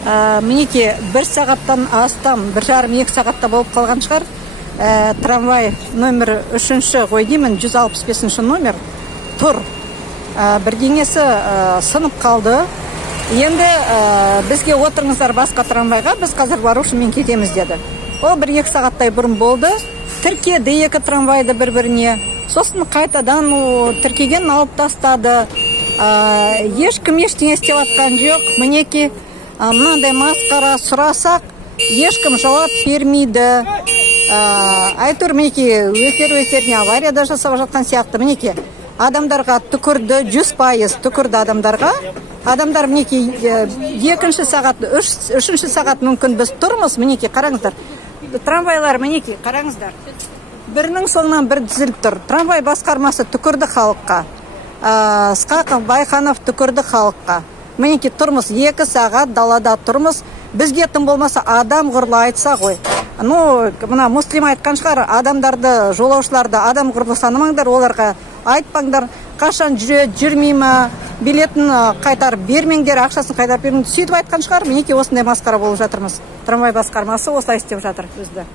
Мінеке 1 сағаттан астам, 1,5-2 сағатта болып қалған шығар. Трамвай номер 3-ші ғой деймін, 165-ші номер тұр. Бірдеңесі сынып қалды. Енді бізге отырыңыздар басқа трамвайға, біз қазір Варушинмен кетеміз деді. Ол 1-2 сағаттай бұрын болды. Тіркеді 2 трамвайды бір-біріне. Сосын қайтадан тіркеген алып тастады. Ешкім ештеңе істеп атқан жоқ. Мінеке мынандай масқара сұрасақ, ешкім жауап бермейді. Айтыр мінеке өздеріне аварияда жасап жатқан сияқты. Мінеке адамдарға түкірді, 100% түкірді адамдарға. Адамдар мінеке 2-ші сағат, 3-ші сағат мүмкін біз тұрмыз. Мінеке қараңыздар. Трамвайлар мінеке қараңыздар. Бірінің соңынан бір дізіліп тұр. Трамвай басқармасы түкірді халыққа. Скаков, Байханов түкірді халыққа. Мінеке тұрмыз, 2 сағат далада тұрмыз. Бізге тым болмаса адам ғұрлы айтса ғой. Мына Муслим айтқан шығар, адамдарды, жолаушыларды адам ғұрлы санамаңдар, оларға айтпаңдар, қашан жүреді, жүрмей ма, билетін қайтарып бермеңдер, ақшасын қайтарып бермеңдер. Сөйтіп айтқан шығар, мінеке осындай масқара болып жатырмыз. Трамвай басқармасы осылай істеп жатыр бізді.